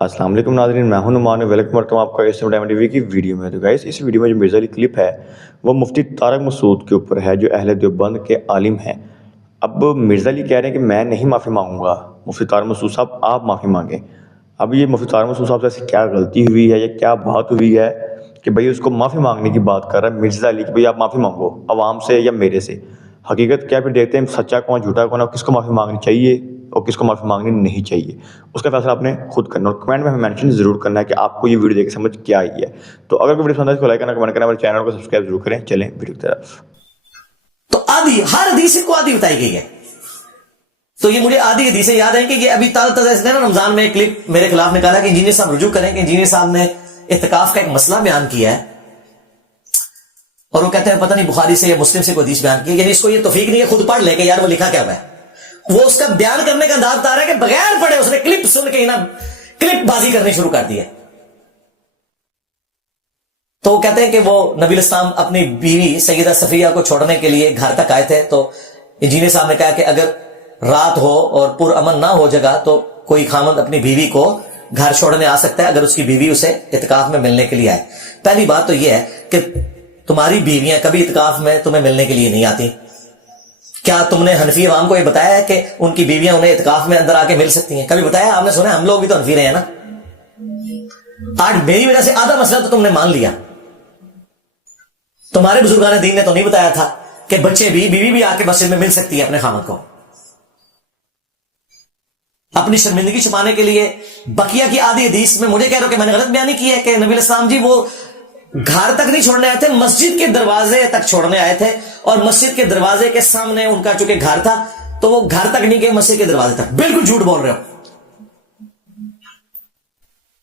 السلام علیکم ناظرین، میں ہوں نعمان، ویلکم کرتا ہوں آپ کا اس ٹائم ٹی وی کی ویڈیو میں۔ تو گائس اس ویڈیو میں جو مرزا علی کلپ ہے وہ مفتی طارق مسعود کے اوپر ہے جو اہل دیوبند کے عالم ہیں۔ اب مرزا علی کہہ رہے ہیں کہ میں نہیں معافی مانگوں گا، مفتی طارق مسعود صاحب آپ معافی مانگیں۔ اب یہ مفتی طارق مسعود صاحب سے ایسی کیا غلطی ہوئی ہے یا کیا بات ہوئی ہے کہ بھئی اس کو معافی مانگنے کی بات کر رہا ہے مرزا علی کہ بھئی آپ معافی مانگو عوام سے یا میرے سے۔ حقیقت کیا، پھر دیکھتے ہیں سچا کون جھوٹا کون ہے، کس کو معافی مانگنی چاہیے اور کس کو معافی مانگنی نہیں چاہیے، اس کا فیصلہ آپ نے خود کرنا، اور کمنٹ میں ہمیں مینشن ضرور کرنا ہے کہ آپ کو یہ ویڈیو دیکھ کے سمجھ کیا آئی ہے۔ تو اگر کوئی ویڈیو پسند ہے اس کو لائک کرنا، کمنٹ کرنا، ہمارے چینل کو سبسکرائب ضرور کریں۔ چلیں ویڈیو کی طرف۔ تو آدھی ہر حدیث کو آدھی بتائی گئی ہے، تو یہ مجھے آدھی حدیثیں یاد ہیں کہ یہ ابھی تازہ نے رمضان میں ایک کلپ میرے خلاف نکالا کہ انجینئر صاحب رجوع کریں کہ انجینئر صاحب نے اعتکاف کا ایک مسئلہ بیان کیا ہے اور وہ کہتے ہیں پتہ نہیں بخاری سے یا مسلم سے کوئی حدیث بیان کی، یعنی اس کو یہ توفیق نہیں ہے خود پڑھ لے کہ یار وہ لکھا کیا ہوا ہے۔ وہ اس کا بیان کرنے کا انداز بتا رہا ہے کہ بغیر پڑھے اس نے کلپ سن کے کلپ بازی کرنی شروع کر دی ہے۔ تو وہ کہتے ہیں کہ وہ نبی الاسلام اپنی بیوی سیدہ صفیہ کو چھوڑنے کے لیے گھر تک آئے تھے، تو انجینئر صاحب نے کہا کہ اگر رات ہو اور پر امن نہ ہو جگہ تو کوئی خامند اپنی بیوی کو گھر چھوڑنے آ سکتا ہے اگر اس کی بیوی اسے اعتکاف میں ملنے کے لیے آئے۔ پہلی بات تو یہ ہے کہ تمہاری بیویاں کبھی اعتکاف میں تمہیں ملنے کے لیے نہیں آتی۔ کیا تم نے حنفی عوام کو یہ بتایا ہے کہ ان کی بیویاں انہیں اعتکاف میں اندر آ کے مل سکتی ہیں؟ کبھی بتایا؟ آپ نے سنا؟ ہم لوگ بھی تو حنفی رہے ہیں نا۔ آج میری وجہ سے آدھا مسئلہ تو تم نے مان لیا۔ تمہارے بزرگان دین نے تو نہیں بتایا تھا کہ بچے بھی بیوی بھی آ کے مسجد میں مل سکتی ہے اپنے خامد کو۔ اپنی شرمندگی چھپانے کے لیے بقیہ کی آدھی حدیث میں مجھے کہہ رہے ہو کہ میں نے غلط بیانی کی ہے کہ نبی علیہ السلام جی وہ گھر تک نہیں چھوڑنے آئے تھے، مسجد کے دروازے تک چھوڑنے آئے تھے، اور مسجد کے دروازے کے سامنے ان کا چونکہ گھر تھا تو وہ گھر تک نہیں گئے، مسجد کے دروازے تک۔ بالکل جھوٹ بول رہے ہو۔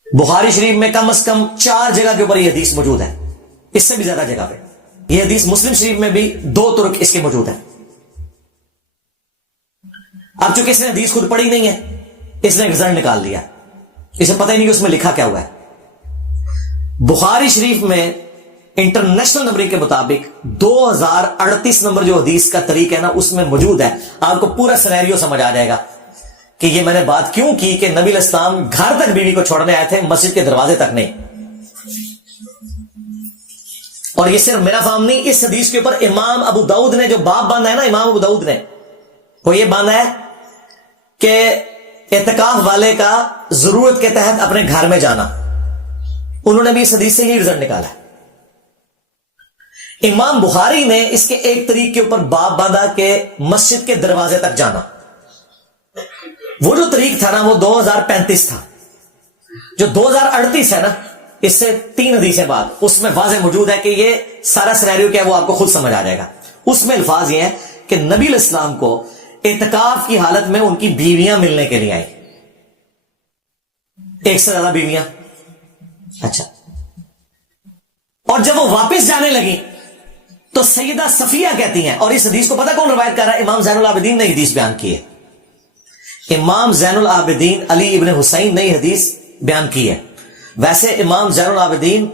بخاری شریف میں کم از کم 4 جگہ کے اوپر یہ حدیث موجود ہے، اس سے بھی زیادہ جگہ پہ۔ یہ حدیث مسلم شریف میں بھی 2 طرق اس کے موجود ہیں۔ اب چونکہ اس نے حدیث خود پڑھی نہیں ہے، اس نے رزلٹ نکال لیا، اسے پتہ ہی نہیں کہ اس میں لکھا کیا ہوا ہے۔ بخاری شریف میں انٹرنیشنل نمبرنگ کے مطابق 2038 نمبر جو حدیث کا طریق ہے نا اس میں موجود ہے۔ آپ کو پورا سینیریو سمجھ آ جائے گا کہ یہ میں نے بات کیوں کی کہ نبی علیہ السلام گھر تک بیوی کو چھوڑنے آئے تھے، مسجد کے دروازے تک نہیں۔ اور یہ صرف میرا فہم نہیں، اس حدیث کے اوپر امام ابو داؤد نے جو باب باندھا ہے نا، امام ابو داؤد نے وہ یہ باندھا ہے کہ اعتکاف والے کا ضرورت کے تحت اپنے گھر میں جانا۔ انہوں نے بھی اس حدیث سے یہ رزلٹ نکالا ہے۔ امام بخاری نے اس کے ایک طریق کے اوپر باب باندھا کہ مسجد کے دروازے تک جانا۔ وہ جو طریق تھا نا وہ 2035 تھا، جو 2038 ہے نا اس سے 3 حدیثیں بعد اس میں واضح موجود ہے کہ یہ سارا سینیریو کیا ہے وہ آپ کو خود سمجھ آ جائے گا۔ اس میں الفاظ یہ ہیں کہ نبی علیہ السلام کو اعتکاف کی حالت میں ان کی بیویاں ملنے کے لیے آئیں، ایک سے زیادہ بیویاں۔ اچھا، اور جب وہ واپس جانے لگی تو سیدہ صفیہ کہتی ہیں، اور اس حدیث کو پتہ کون روایت کر رہا ہے؟ امام زین العابدین نے حدیث بیان کی ہے۔ امام زین العابدین علی ابن حسین نے حدیث بیان کی ہے۔ ویسے امام زین العابدین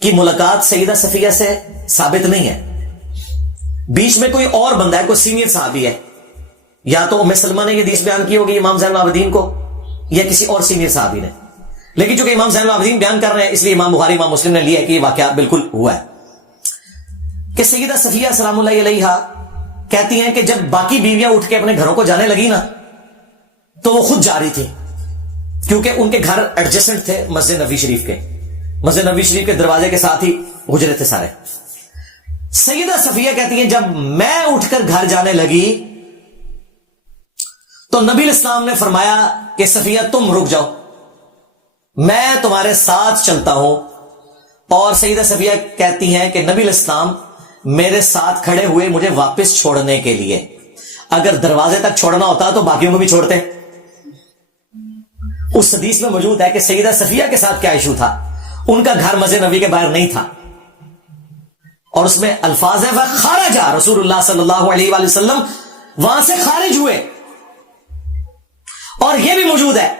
کی ملاقات سیدہ صفیہ سے ثابت نہیں ہے، بیچ میں کوئی اور بندہ ہے، کوئی سینئر صحابی ہے، یا تو ام سلمہ نے یہ حدیث بیان کی ہوگی امام زین العابدین کو یا کسی اور سینئر صحابی نے، لیکن چونکہ امام زین العابدین بیان کر رہے ہیں اس لیے امام بخاری امام مسلم نے لیا ہے کہ یہ واقعہ بالکل ہوا ہے کہ سیدہ صفیہ سلام اللہ علیہا کہتی ہیں کہ جب باقی بیویاں اٹھ کے اپنے گھروں کو جانے لگی نا تو وہ خود جا رہی تھی، کیونکہ ان کے گھر ایڈجسٹنٹ تھے مسجد نبوی شریف کے، مسجد نبوی شریف کے دروازے کے ساتھ ہی حجرے تھے سارے۔ سیدہ صفیہ کہتی ہیں جب میں اٹھ کر گھر جانے لگی تو نبی علیہ السلام نے فرمایا کہ صفیہ تم رک جاؤ، میں تمہارے ساتھ چلتا ہوں۔ اور سیدہ صفیہ کہتی ہیں کہ نبی علیہ السلام میرے ساتھ کھڑے ہوئے مجھے واپس چھوڑنے کے لیے، اگر دروازے تک چھوڑنا ہوتا تو باقیوں کو بھی چھوڑتے۔ اس حدیث میں موجود ہے کہ سیدہ صفیہ کے ساتھ کیا ایشو تھا، ان کا گھر مسجد نبوی کے باہر نہیں تھا، اور اس میں الفاظ ہے خارج رسول اللہ صلی اللہ علیہ وآلہ وسلم وہاں سے خارج ہوئے۔ اور یہ بھی موجود ہے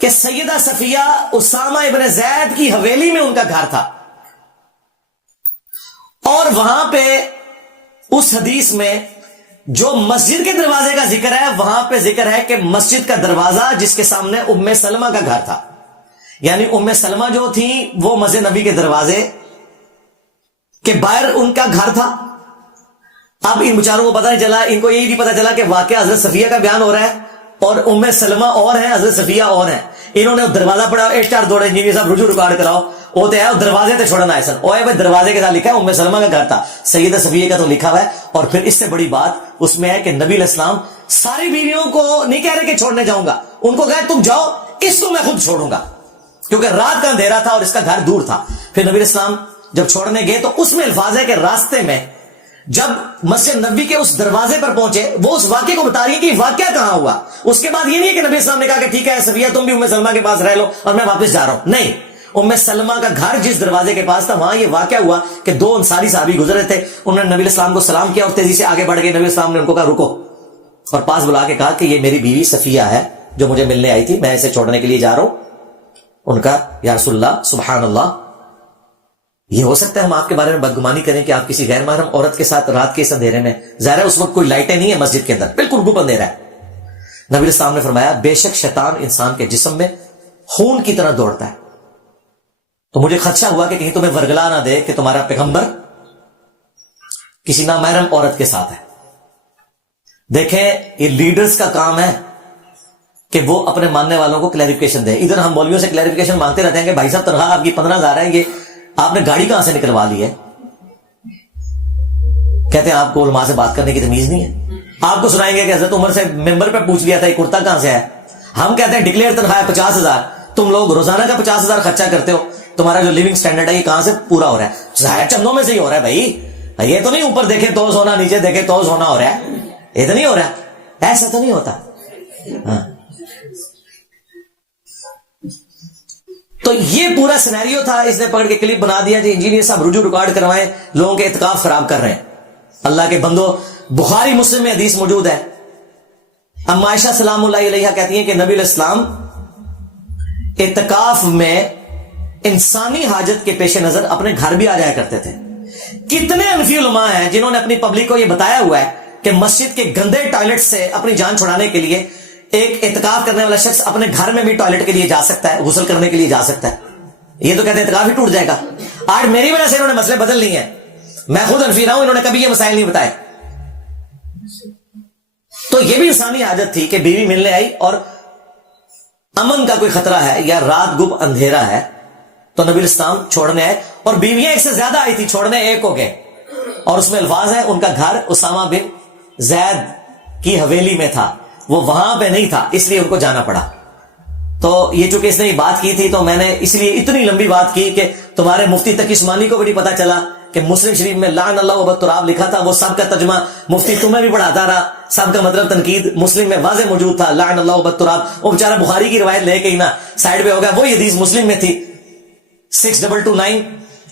کہ سیدہ صفیہ اسامہ ابن زید کی حویلی میں ان کا گھر تھا، اور وہاں پہ اس حدیث میں جو مسجد کے دروازے کا ذکر ہے وہاں پہ ذکر ہے کہ مسجد کا دروازہ جس کے سامنے ام سلمہ کا گھر تھا، یعنی ام سلمہ جو تھی وہ مسجد نبی کے دروازے کے باہر ان کا گھر تھا. اب ان بیچاروں کو پتہ نہیں چلا، ان کو یہی نہیں پتا چلا کہ واقعہ حضرت صفیہ کا بیان ہو رہا ہے اور ام سلمہ اور ہیں، حضرت صفیہ اور ہیں. انہوں نے دروازہ پڑھا، 8 دوڑے انجینئر صاحب رجوع ریکارڈ کراؤ، وہ تو ہے دروازے تے چھوڑنا ہے سن، اوے بھائی دروازے کے ساتھ لکھا ہے ام سلمہ کا گھر تھا، سیدہ صفیہ کا تو لکھا ہوا ہے. اور پھر اس سے بڑی بات اس میں ہے کہ نبی علیہ السلام ساری بیویوں کو نہیں کہہ رہے کہ چھوڑنے جاؤں گا، ان کو کہا تم جاؤ، اس کو میں خود چھوڑوں گا، کیونکہ رات کا اندھیرا تھا اور اس کا گھر دور تھا. پھر نبی علیہ السلام جب چھوڑنے گئے تو اس میں الفاظ ہے کہ راستے میں جب مسجد نبی کے اس دروازے پر پہنچے، وہ اس واقعے کو بتا رہی ہے کہ واقعہ کہاں ہوا. اس کے بعد یہ نہیں ہے کہ نبی اسلام نے کہا کہ ٹھیک ہے صفیہ تم بھی ام سلمہ کے پاس رہ لو اور میں واپس جا رہا ہوں، نہیں، ام سلمہ کا گھر جس دروازے کے پاس تھا وہاں یہ واقعہ ہوا کہ 2 انصاری صحابی گزرے تھے، انہوں نے نبی علیہ السلام کو سلام کیا اور تیزی سے آگے بڑھ گئے. نبی السلام نے ان کو کہا رکو، اور پاس بلا کے کہا کہ یہ میری بیوی صفیہ ہے جو مجھے ملنے آئی تھی، میں اسے چھوڑنے کے لیے جا رہا ہوں. ان کا یا رسول اللہ سبحان اللہ، یہ ہو سکتا ہے ہم آپ کے بارے میں بدگمانی کریں کہ آپ کسی غیر محرم عورت کے ساتھ رات کے اس اندھیرے میں، ظاہر ہے اس وقت کوئی لائٹیں نہیں ہے مسجد کے اندر، بالکل گپ اندھیرا ہے. نبی علیہ السلام نے فرمایا بے شک شیطان انسان کے جسم میں خون کی طرح دوڑتا ہے، تو مجھے خدشہ ہوا کہ کہیں تمہیں ورگلا نہ دے کہ تمہارا پیغمبر کسی نامحرم عورت کے ساتھ ہے. دیکھیں یہ لیڈرز کا کام ہے کہ وہ اپنے ماننے والوں کو کلیریفیکیشن دے. ادھر ہم مولویوں سے کلیریفیکیشن مانگتے رہتے ہیں کہ بھائی صاحب تنخواہ آپ کی 15,000 ہے، یہ آپ نے گاڑی کہاں سے نکلوا لی ہے؟ کہتے ہیں آپ کو علماء سے بات کرنے کی تمیز نہیں ہے. آپ کو سنائیں گے کہ حضرت عمر سے ممبر پہ پوچھ لیا تھا یہ کرتا کہاں سے ہے. ہم کہتے ہیں ڈکلیئر تنخواہ 50,000، تم لوگ روزانہ کا 50,000 خرچہ کرتے ہو، تمہارا جو لیونگ سٹینڈرڈ ہے یہ کہاں سے پورا ہو رہا ہے؟ ظاہر چندوں میں سے ہی ہو رہا ہے بھائی، یہ تو نہیں اوپر دیکھے تو سونا نیچے دیکھے تو سونا ہو رہا ہے، یہ تو نہیں ہو رہا، ایسا تو نہیں ہوتا. ہاں تو یہ پورا سینیریو تھا. اس نے پکڑ کے کلپ بنا دیا جی انجینئر صاحب رجوع ریکارڈ کروائیں، لوگوں کے اعتکاف خراب کر رہے ہیں. اللہ کے بندو، بخاری مسلم میں حدیث موجود ہے. ام عائشہ سلام اللہ علیہا کہتی ہیں کہ نبی علیہ السلام اعتکاف میں انسانی حاجت کے پیش نظر اپنے گھر بھی آ جایا کرتے تھے. کتنے حنفی علماء ہیں جنہوں نے اپنی پبلک کو یہ بتایا ہوا ہے کہ مسجد کے گندے ٹوائلٹ سے اپنی جان چھڑانے کے لیے ایک اعتکاف کرنے والا شخص اپنے گھر میں بھی ٹوائلٹ کے لیے جا سکتا ہے، غسل کرنے کے لیے جا سکتا ہے. یہ تو کہتے ہیں اعتکاف ہی ٹوٹ جائے گا. آج میری وجہ سے انہوں نے مسئلے بدل لیے ہیں، میں خود حنفی رہا ہوں، انہوں نے کبھی یہ مسائل نہیں بتائے. تو یہ بھی انسانی حاجت تھی کہ بیوی ملنے آئی اور امن کا کوئی خطرہ ہے یا رات گپ اندھیرا ہے تو نبی الاسلام چھوڑنے آئے. اور بیویاں ایک سے زیادہ آئی تھی، چھوڑنے ایک ہو گئے. اور اس میں الفاظ ہے ان کا گھر اسامہ بن زید کی حویلی میں تھا، وہ وہاں پہ نہیں تھا، اس لیے ان کو جانا پڑا. تو یہ چونکہ اس نے بات کی تھی تو میں نے اس لیے اتنی لمبی بات کی کہ تمہارے مفتی تقی عثمانی کو بھی نہیں پتا چلا کہ مسلم شریف میں لعن اللہ وبالتراب لکھا تھا، وہ سب کا ترجمہ مفتی تمہیں بھی پڑھاتا رہا، سب کا مطلب تنقید مسلم میں واضح موجود تھا، لعن اللہ وبالتراب. وہ بیچارہ بخاری کی روایت لے کے ہی نا سائڈ پہ ہو گیا، وہی حدیث مسلم میں تھی 6229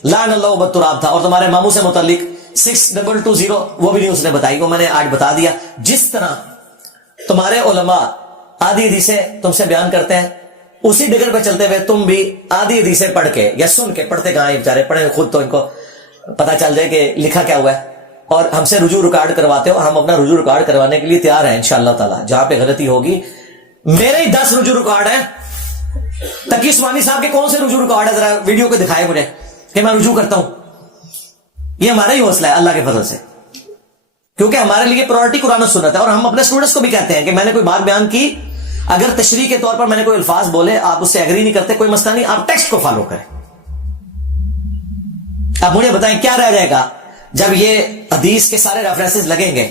لعن اللہ وبالتراب تھا، اور تمہارے ماموں سے متعلق 6220 وہ بھی نہیں اس نے بتائی، وہ میں نے آج بتا دیا. جس طرح تمہارے علماء آدھی حدیثیں تم سے بیان کرتے ہیں، اسی ڈگر پہ چلتے ہوئے تم بھی آدھی حدیثیں پڑھ کے یا سن کے، پڑھتے کہاں ہیں بیچارے، پڑھیں خود تو ان کو پتا چل جائے کہ لکھا کیا ہوا ہے، اور ہم سے رجوع ریکارڈ کرواتے ہو. ہم اپنا رجوع ریکارڈ کروانے کے لیے تیار ہیں انشاءاللہ تعالی. جہاں پہ غلطی ہوگی، میرے ہی 10 رجوع ریکارڈ ہیں. تقی عثمانی صاحب کے کون سے رجوع ریکارڈ ہے؟ ذرا ویڈیو کو دکھائے مجھے کہ میں رجوع کرتا ہوں. یہ ہمارا ہی حوصلہ ہے اللہ کے فضل سے، کیونکہ ہمارے لیے پرائورٹی قرآن و سنت ہے. اور ہم اپنے اسٹوڈنٹس کو بھی کہتے ہیں کہ میں نے کوئی بات بیان کی، اگر تشریح کے طور پر میں نے کوئی الفاظ بولے، آپ اس سے ایگری نہیں کرتے، کوئی مسئلہ نہیں، آپ ٹیکسٹ کو فالو کریں. اب مجھے بتائیں کیا رہ جائے گا جب یہ حدیث کے سارے ریفرنسز لگیں گے؟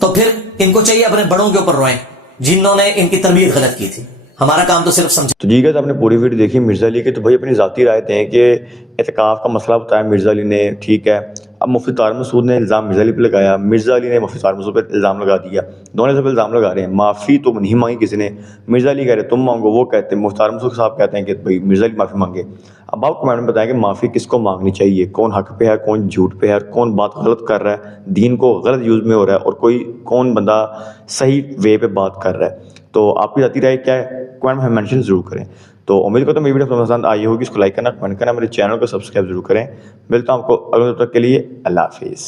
تو پھر ان کو چاہیے اپنے بڑوں کے اوپر روئیں جنہوں نے ان کی تربیت غلط کی تھی. ہمارا کام تو صرف سمجھ. تو جی گئے آپ نے پوری ویڈیو دیکھی مرزا علی کی، تو بھائی اپنی ذاتی رائے دیں کہ اعتکاف کا مسئلہ بتایا مرزا علی نے، ٹھیک ہے. اب مفتی طارق مسعود نے الزام مرزا علی پہ لگایا، مرزا علی نے مفتی طارق مسعود پہ الزام لگا دیا، دونوں سے پہ الزام لگا رہے ہیں. معافی تو نہیں مانگی کسی نے، مرزا علی کہہ رہے تم مانگو، وہ کہتے ہیں مفتی طارق مسعود صاحب کہتے ہیں کہ بھائی مرزا علی معافی مانگے. اب آپ کمنٹ میں بتائیں کہ معافی کس کو مانگنی چاہیے، کون حق پہ ہے، کون جھوٹ پہ ہے، کون بات غلط کر رہا ہے، دین کو غلط یوز میں ہو رہا ہے، اور کون بندہ صحیح وے پہ بات کر رہا ہے. تو آپ کی ذاتی رائے کیا ہے کمنٹ میں مینشن ضرور کریں. تو امید کرتا ہوں میری ویڈیو پسند آئی ہوگی، اس کو لائک کرنا، کمنٹ کرنا، میرے چینل کو سبسکرائب ضرور کریں. ملتا ہوں آپ کو اگلے تک کے لیے اللہ حافظ.